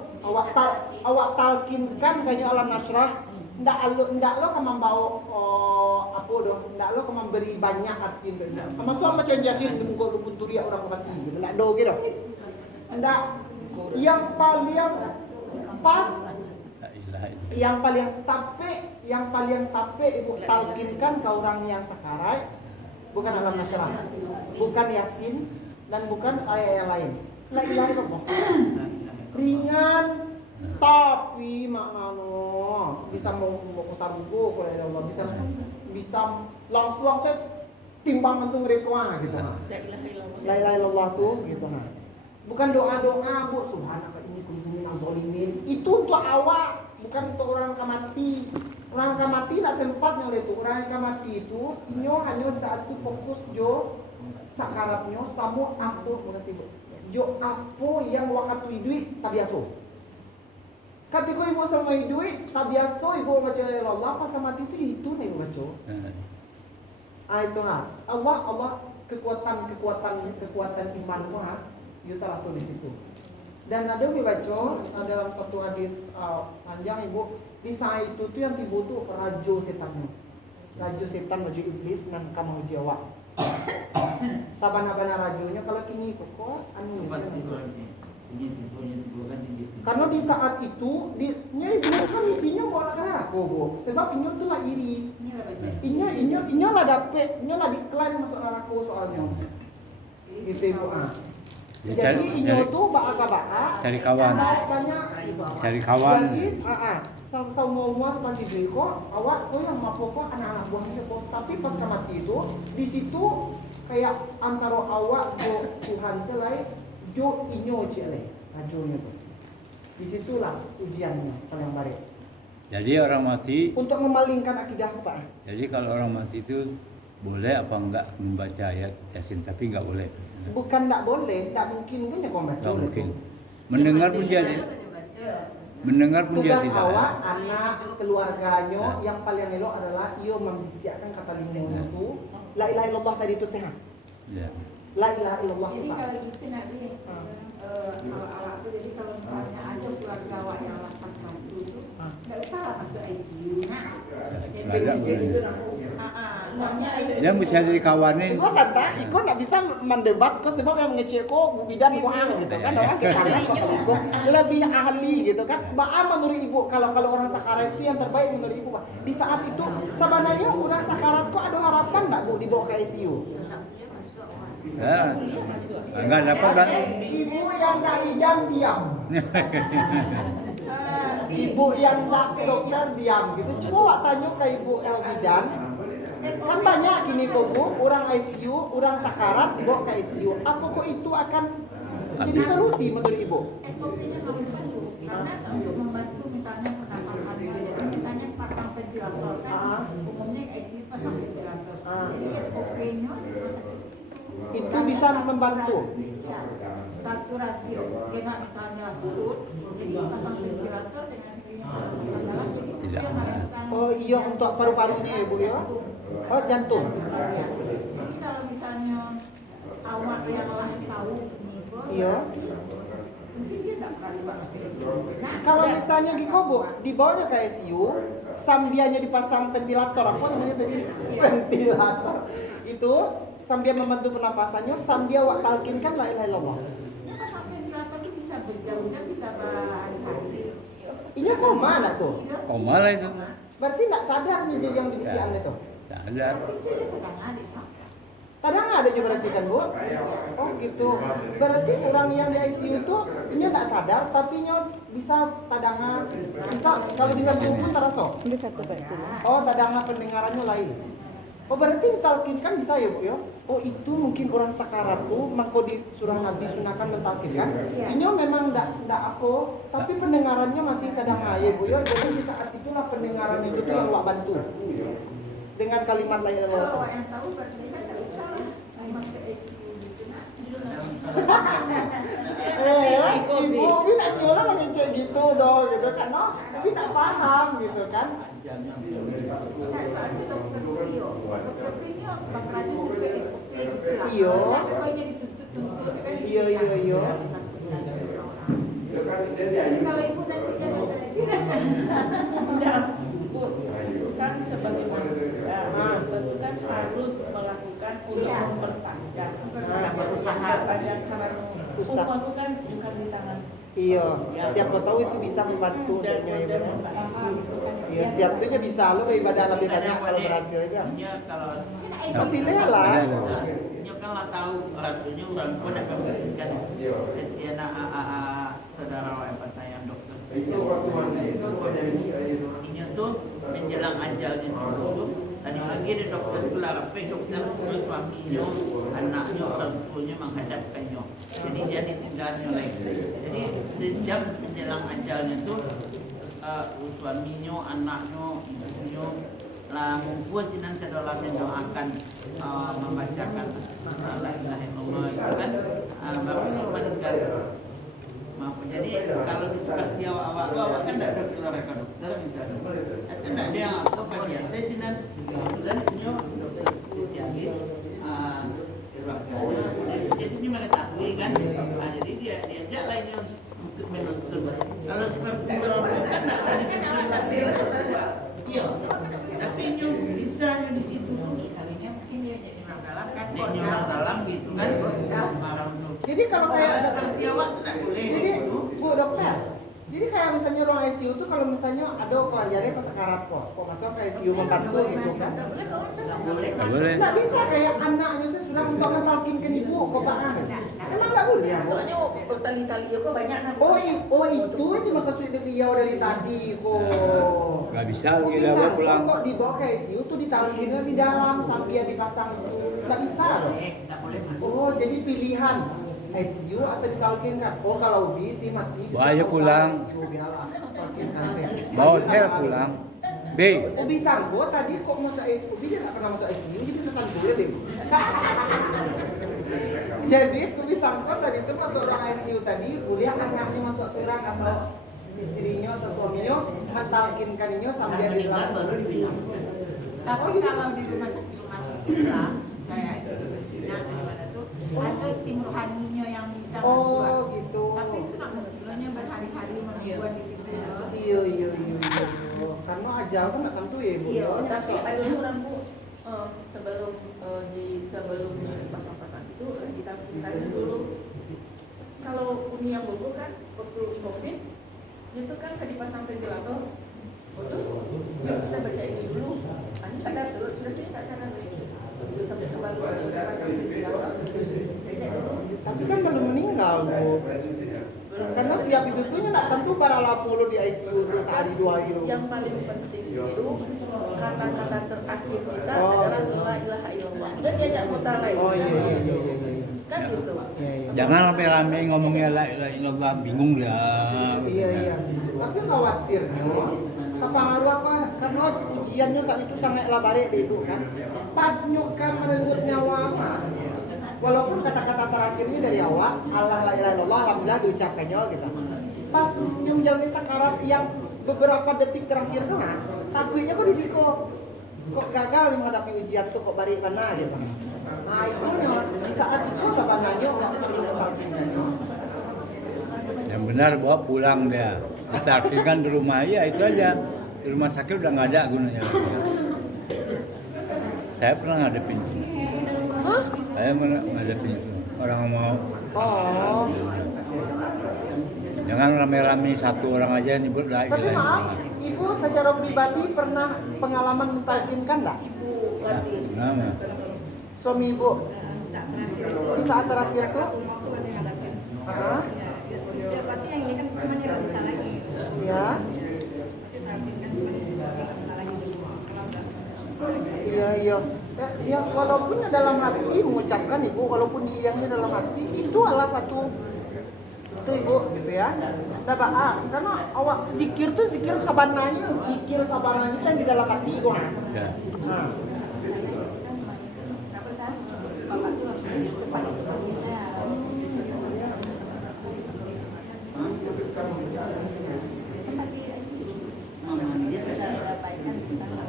awak talkinkan kayaknya alam nasyrah ndak lo kamu bawa apa doh ndak lo kamu beri banyak arti masuk macam jasin muka lumpun turia orang mati gitu ndak do gitu ndak yang paling pas yang paling tape ibu talkinkan ke orang yang sakarai bukan alam nasyrah bukan yasin dan bukan ayat yang lain la ilaha illallah ringan tapi maknanya bisa mengusahaku kalau Allah bisa langsung saya timbang untuk mereka gitu la ilaha illallah tuh gitu bukan doa bu subhanallah ini kuntumin azolimin itu untuk awak bukan untuk orang kamati tak sempat yang itu orang kamati itu inyo hanya saat itu fokus jo sakaratnya samu apa mengasih jo apa yang waktu hidup tak biasa ketika ibu sama hidup tak biasa ibu baca la ilaha illallah pas mati itu nih ibu baca itu Allah kekuatan iman mah itu terasa di situ. Dan ada dibaca dalam satu hadis panjang ibu di saat itu tuh yang tiba tuh rajo setan rajo iblis dan kamu Jawa. Sabana-bana rajonya kalau kini kok anu karena di saat itu itu kan isinya buat anak aku bu sebab inyo tuh lah iri inyo lah dapet inyo lah diklaim masuk anakku soalnya gitu ibu jadi inyo tuh baka cari kawan jadi semua seperti itu kok awak tuh yang mau kok anak-anak buahnya kok tapi pas mati itu di situ kayak antara awak jo Tuhan selain jo inyo cile rajonya tuh disitulah ujiannya paling baik jadi orang mati untuk memalingkan akidah Pak jadi kalau orang mati itu boleh apa enggak membaca ayat Yasin tapi enggak boleh bukan enggak boleh enggak mungkin punya kau baca enggak mungkin mendengar pun jadi tugas tidak awak anak keluarganya yang paling elok adalah ia membisiakan kata lima itu la ilaha illallah tadi itu sehat ya. La ilaha illallah jadi kalau gitu Nabi kalau awak tuh jadi kalau misalnya ada keluarga awak yang lasak satu itu nggak usah lah masuk ICU soalnya dia bisa jadi kawanin Iko santai, Iko nggak bisa mendebat kok sebab yang ngecek kok bidan gitu kan orang kita kok lebih ahli gitu kan. Menurut ibu kalau orang sakarat itu yang terbaik menurut ibu di saat itu sebenarnya orang sakarat kok ada harapan nggak bu dibawa ke ICU? Enggak dapat lah. Ibu yang nggak idam diam. Ibu yang nggak ke dokter diam gitu. Coba tanya ke ibu bidan. Kan banyak gini kok bu, orang ICU, orang sakarat dibawa ke ICU. Apa kok itu akan jadi solusi menurut ibu? SOP-nya harus perlu karena untuk membantu misalnya pernapasan misalnya pasang ventilator kan umumnya ICU pasang ventilator. Jadi SOP-nya di rumah sakit itu bisa membantu. saturasi oksigen misalnya turun, jadi pasang ventilator dengan sendirinya masalah, jadi itu Tidak yang ada. alasan. Oh iya, untuk paru-parunya ya Bu ya. Oh jantung. Jadi kalau misalnya awak yang tahu gitu, Iya. mungkin dia tak pernah juga masih ICU. Nah, Kalau misalnya Giko Bu, dibawanya ke ICU, sambianya dipasang ventilator, apa namanya tadi? Ventilator. Itu sambil membantu pernapasannya, sambil awak talkinkan la ilaha illallah. ya kan ventilator itu bisa berjam-jam, bisa berhari-hari. Ini koma nak tuh. Iya. Koma lah itu. Berarti tak sadar nih dia yang di anda tuh. Tak ada. Tapi itu dia tegang adik, Pak. Kadang ada juga berarti kan Bu? Oh gitu. Berarti orang yang di ICU tuh ini tak sadar tapi bisa tadangan, bisa kalau di tubuh pun terasa. Oh tadangan pendengarannya lain. Oh berarti ditalkinkan bisa ya Bu ya? Oh itu mungkin orang sakarat tuh maka di surah Nabi sunahkan mentalkinkan. Iya. Ini memang ndak apa, tapi pendengarannya masih tadangan ya Bu ya. Jadi di saat itulah pendengaran itu tuh yang awak bantu dengan kalimat lain Kalau awak yang tahu berarti kan tak usah lah masuk ICU gitu nak. Ibu Umi nak jualan ngecek gitu dong, gitu kan? No, tapi nak paham gitu kan? Nah, soalnya dokter Tio bakalannya sesuai SOP gitu lah. Iya. Tapi kalau nya dituntut-tuntut kan. Iya. Jadi kalau ibu nanti jangan saya sini. Enggak, Bu. Kan sebagai manusia, tentu kan harus melakukan untuk Iya. memperpanjang. Berusaha. Panjang karena Usaha. umur itu kan bukan di tangan. Iya, siapa tahu itu bisa membantu untuknya ya Bu. Iya, siap itu bisa lo ibadah lebih banyak kalau berhasil ya. Hanya kalau Tapi lah. Nyo kan lah tahu rasanya orang pun akan memberikan ya saudara apa tanya dokter ini tuh menjelang ajalnya dulu tadi lagi ada dokter kelar apa dokter suaminya anaknya orang tuanya menghadapkannya jadi dia ditinggalnya lagi jadi sejam menjelang ajalnya tuh suaminya anaknya ibunya lah ngumpul sinan sedolah akan membacakan la ilaha illallah kan baru meninggal. Jadi kalau di seperti awak kan tidak ada keluar ke dokter misalnya, kan tidak ada yang apa bagian saya sinan kebetulan itu dokter spesialis jadi ini mengetahui kan, jadi dia diajak lah ini untuk menuntut. Kalau seperti orang kan tidak ada iya, tapi ini bisa di situ Kalinya mungkin dia jadi orang dalam kan. nek orang dalam gitu kan semarang tuh. Jadi kalau kayak seperti awak tidak boleh. jadi Bu dokter, jadi kayak misalnya ruang ICU tuh kalau misalnya ada kok jadi kok sekarat kok masuk ke ICU membantu gitu kan? Nggak boleh. Tak boleh. Nggak bisa kayak anaknya saya sudah untuk mentalkinkan ibu kok Pak Emang nggak boleh ya? Bu? Soalnya tali-tali kok banyak nak. Oh itu cuma kesui beliau dari tadi kok. Nggak bisa Kok kita bisa pulang. kok dibawa ke ICU tuh ditalkinkan di dalam sambil dipasang itu nggak bisa loh. Nggak boleh masuk. Oh jadi pilihan ICU atau ditalkinkan. Oh kalau bisa mati. Wah, ayo pulang. ICU biarlah. Talkinkan saya. Mau Bagi saya sama pulang. B. Ubi sanggo tadi kok masuk ICU, Ubi dia nggak pernah masuk ICU, jadi tekan gue deh. Jadi Ubi sanggo tadi itu masuk ruang ICU tadi, kuliah anaknya masuk surang atau istrinya atau suaminya mentalkinkaninya sambil di dalam. Baru dibilang. Tapi kalau di rumah sakit Islam kayak di Bersina di mana tuh ada tim rohaninya yang bisa Oh membuat. gitu. Tapi itu nak mengkilonya berhari-hari menungguan di situ. Iya. Karena ajal kan nggak tentu ya ibu. Iya, Pokoknya tapi masuk. ada orang Bu sebelumnya dipasang-pasang itu kita dulu kalau uni yang buku kan waktu COVID itu kan dipasang ventilator. Terus kita baca ini dulu. Ini sadar sudah sini nggak sadar lagi. Sampai sebelum dipasang ventilator. Kayaknya dulu. Tapi kan belum meninggal bu. Karena siap itu tuh nggak tentu para lamulu di ICU tuh sehari dua hari. Yang paling penting itu kata-kata terakhir kita adalah la ilaha illallah. Dan diajak mutar lain. Oh iya. Kan gitu. Jangan rame-rame ngomongnya la ilaha illallah, bingung lah. Iya. Tapi khawatirnya pengaruh apa? Karena ujiannya saat itu sangat labare deh ibu kan. Pas nyuka menurut nyawa mah, walaupun kata-kata terakhir terakhirnya dari awak Allah la ilaha illallah alhamdulillah diucapkannya gitu. Pas menjalani sakarat yang beberapa detik terakhir tuh nah, takutnya kok di situ kok gagal menghadapi ujian tuh kok balik mana gitu. Nah itu di saat itu sabananya nggak perlu talqinannya. Yang benar bawa pulang dia. Ditakdirkan di rumah ya itu aja. Di rumah sakit udah nggak ada gunanya. Saya pernah ngadepin. Hah? Saya ngadepin itu. Orang mau. Oh. Jangan rame-rame satu orang aja nyebut la ilaha Tapi maaf, illallah. ibu secara pribadi pernah pengalaman mentalkinkan nggak? Ibu Lati. Nah, Mas. Suami ibu Saat terakhir itu di saat terakhir tuh? mau aku ada yang hadapin. Hah? Ya, sudah berarti yang ini kan semuanya nggak bisa lagi. Ya. Berarti terakhir kan semuanya nggak bisa lagi di rumah. Kalau nggak Iya iya. Ya walaupun dalam hati mengucapkan ibu, walaupun diamnya dalam hati itu adalah satu itu ibu gitu ya. Nah karena awak zikir tuh zikir sabananya itu yang di dalam hati gua. Ya. Nah. nggak percaya, bapak tuh harus cepat kita. Sempat di ICU. Dia sudah baikkan tentang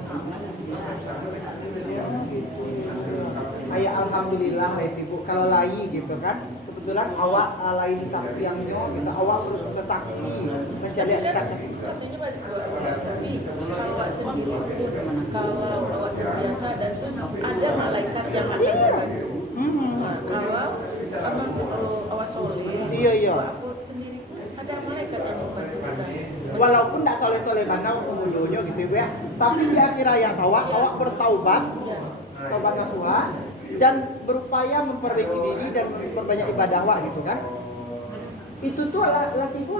Kayak alhamdulillah ya ibu kalau lai gitu kan kebetulan awak lai di sampingnya gitu awak bersaksi mencari saksi Artinya Pak, tapi kalau awak sendiri kalau awak terbiasa dan terus ada malaikat yang akan membantu. Nah, kalau emang awak soleh, Iya. aku sendiri pun ada malaikat yang membantu kita. walaupun tidak soleh-soleh mana waktu mudonya gitu ibu ya tapi di akhir hayat awak bertaubat Ya. taubat nasuha dan berupaya memperbaiki diri dan memperbanyak ibadah awak gitu kan itu tuh laki ibu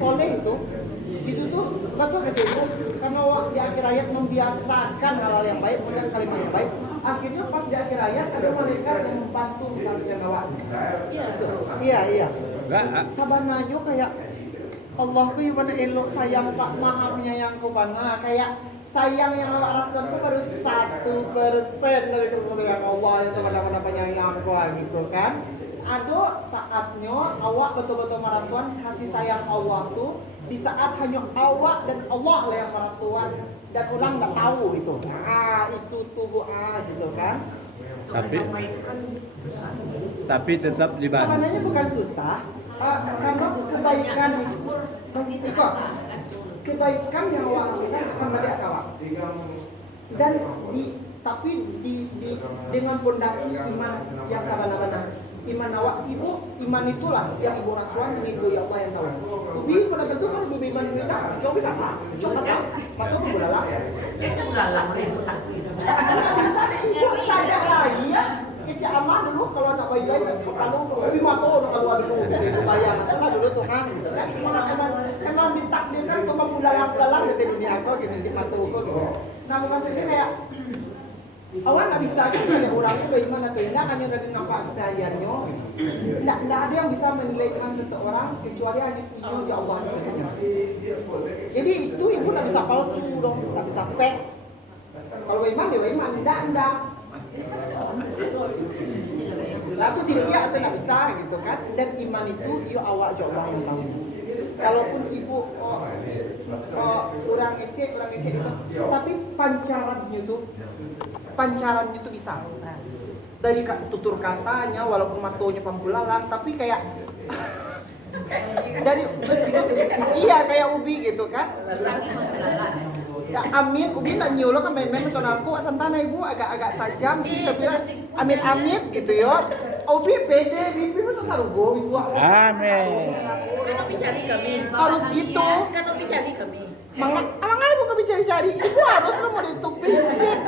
soleh itu tuh betul kata ibu karena awak di akhir hayat membiasakan hal-hal yang baik mengucap kalimat yang baik akhirnya pas di akhir hayat ada malaikat yang membantu mentalkan awak iya Enggak, sabananya kayak Allah ku yang mana elok sayang Pak maha penyayang ku mana kayak sayang yang awak rasakan ku baru 1% dari kesayang Allah yang sebenarnya penyayang ku gitu kan ada saatnya awak betul-betul merasuan kasih sayang Allah tuh di saat hanya awak dan Allah lah yang merasuan dan orang nggak tahu itu itu tuh gitu kan tapi tetap dibantu. sebenarnya bukan susah karena kebaikan yang awak lakukan akan balik awak dan dengan pondasi iman yang sabana-bana iman awak iman itulah yang ibu rasuan dengan ibu ya Allah yang tahu tapi pada tentu kan ibu iman kita coba sah patut bulalang Itu galang ibu tak bisa ibu sadar lagi ya kecil amah dulu kalau tak bayi lain kalau lebih mato kalau ada dulu itu bayang salah dulu tuh kan gitu kan emang ditakdirkan tuh bulalang di dunia aku gitu cik mato kok gitu nah maksudnya kayak awak nggak bisa kan kayak orang itu bagaimana tuh indah hanya dari nampak kesehariannya nggak ada yang bisa menilai dengan seseorang kecuali hanya iyo di Allah biasanya jadi itu ibu nggak bisa palsu dong nggak bisa fake kalau iman ya iman enggak Lalu tidak atau nggak bisa gitu kan dan iman itu iyo awak jo Allah yang tahu kalaupun ibu orang ecek itu tapi pancarannya tuh bisa dari tutur katanya walaupun matonya pampulalang tapi kayak dari iya kayak ubi gitu kan ya, amin ubi nak nyulo kan main-main mentonalku santana ibu agak sajam gitu bilang amit gitu ya ubi pede bibi masa sarugo wiswa Amin. Kan Opi cari kami. harus gitu Kan Opi cari kami. Mangga ibu kami cari-cari ibu harus lo mau itu prinsip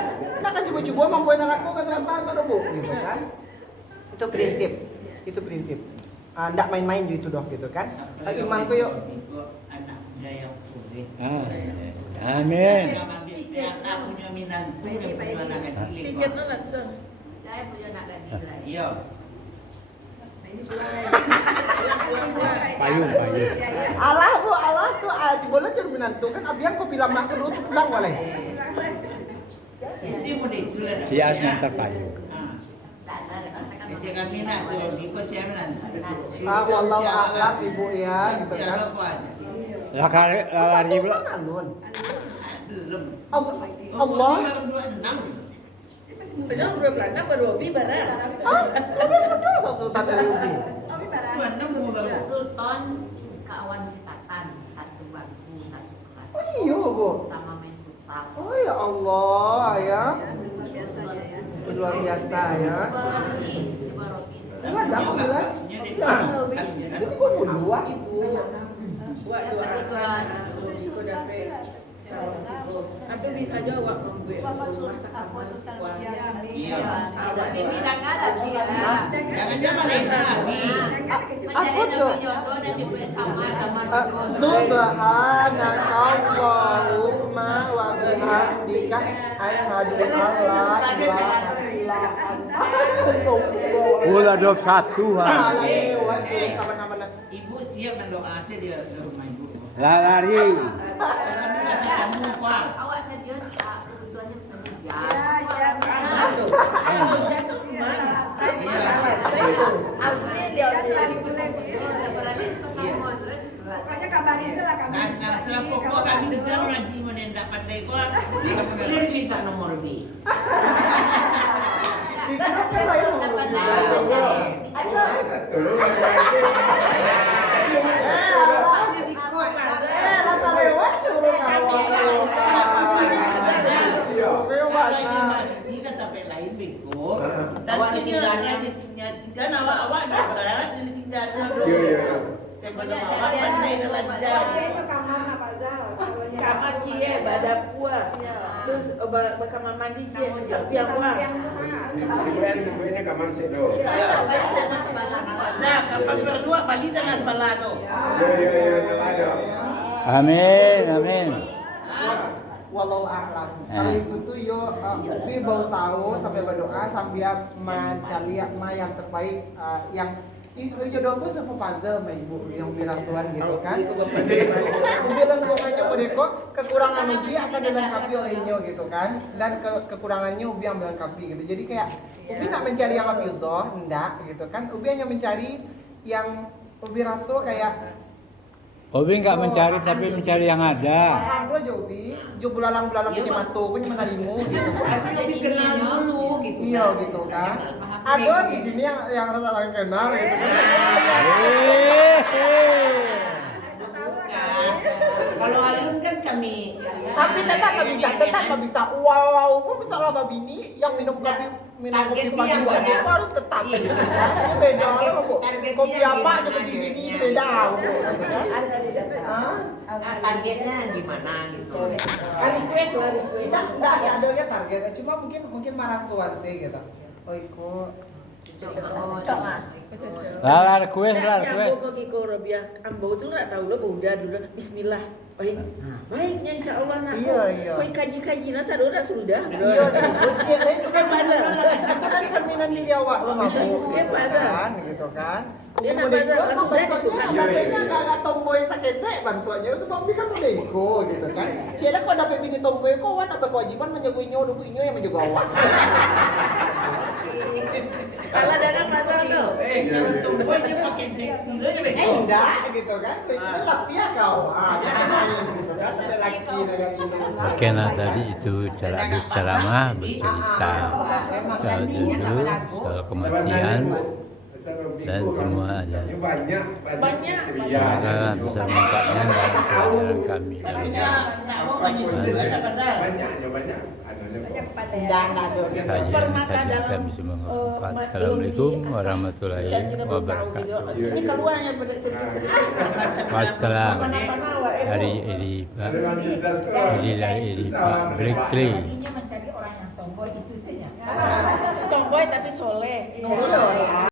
nah kan coba-coba mampuin anakku ke sebentar sudah bu gitu kan itu prinsip ndak main-main itu doh gitu kan imanku yuk anak muda yang soleh. Amin. Yang tak punya minat punya anak kecil. Tiketnya langsung. Saya punya anak gadis lah. Iya. Payung. Allah tuh boleh cerminan tuh kan abiang kau bilang nak dulu tuh pulang boleh Itu mudah itu lah. Si As ngantar payung. Tak ada katakan Cek kami nak suruh di siapa nanti. Wallahu a'lam ibu ya gitu kan. Lari pula. Alun. Belum. Allah. 26. Benar berapa baru hobi barang. Lebih mudah Sultan dari Ubi. 26 mau baru. Sultan kawan sitatan, satu bangku, satu kelas. Oh iya bu. Sama main futsal. Oh ya Allah ya. Luar biasa ya. Luar biasa ya. Di Barokin. Enggak ada aku bilang. Ini kok dua. Buat dua anak itu dapat atau bisa aja awak membuat masakan kuah. Iya. Tapi bidang ada dia. Jangan-jangan Nabi. Aku tuh. Jodoh dan dibuat sama Subhanakallahumma wa bihamdika asyhadu an la ilaha illa anta. Bola 21 ha. Ibu siap dan doa saya di rumah ibu. Lari. Kamu kuat. Awak saja kebutuhannya misalnya jas. Jas Amin dia Berani pasang mau terus. Pokoknya kabari lah kami. Nah, setelah pokok kami bisa ngaji menendak pandai kuat. Dia minta nomor B. Ini kata pe lain bego. Dan tinggalnya ditinggal awak nak berat ini tinggalnya. Sebelum awak pandai belajar. Itu kamar apa Zal? kamar cie badak puah. Terus kamar mandi cie sapiang puah. Ibu-ibunya kamar sedo. Nah, kapan berdua Bali tengah sebelah tu. Iya, ada. Amin, amin. Walau a'lam. Kalau itu tuh yo ubi bau sawo sampai berdoa sambil mencari yang terbaik yang itu jodohku sama puzzle mbak ibu yang birasuan gitu kan. Ubi bilang pokoknya modeko kekurangan ubi akan dilengkapi olehnya gitu kan dan kekurangannya ubi yang melengkapi gitu. Jadi kayak ubi nak mencari yang lebih zoh, enggak gitu kan. Ubi hanya mencari yang ubi raso kayak Obi nggak mencari tapi mencari yang ada. paham lo Jobi, Jo bulalang-bulalang kecamatu, punya menarimu gitu. Asal lebih kenal dulu gitu. Iya gitu kan. Ada segini yang rasa orang kenal gitu kan. Kalau Alun kan kami. Tapi tetap nggak bisa. Walaupun misalnya babini yang minum kopi pagi itu harus tetap. Ini beda loh bu. Kopi apa aja kopi ini beda. Targetnya gimana gitu. Request lah request. Enggak ada ya targetnya. Cuma mungkin marah suwante gitu. Oh iko. Lah kuis. Ambo kok kiko Robiah. Ambo tuh enggak tahu lo udah dulu bismillah. Baiknya insyaallah nak. Iya. Koi kaji-kaji nah sudah. Iya sih, uji itu kan cerminan diri awak lo mampu. Iya, kan gitu kan. Dia nak bazar langsung dah gitu. Enggak tomboy sakit bantuannya sebab dia kan modeko gitu kan. Cila kok dapat bini tomboy kok wan apa kewajiban menjagoinyo dukuinyo yang menjaga awak. Kalau dagang bazar tuh. Jangan tunggu aja pakai seksi dulu ya bego. Enggak gitu kan. Itu tapi ya kau. Gitu kan. Ada laki dagang ini. Oke, nah tadi itu cara berceramah, bercerita soal dulu, soal kematian dan semua ada. Banyak. Semoga bisa manfaatnya dalam pelajaran kami. Banyak. Enggak ada. Kajian tadi kami semua bermanfaat. Assalamualaikum warahmatullahi wabarakatuh. Ini keluarnya cerita-cerita. Wassalam dari Edi Pak Blackley. Intinya mencari orang yang tomboy itu saja. Tomboy tapi soleh. Iya.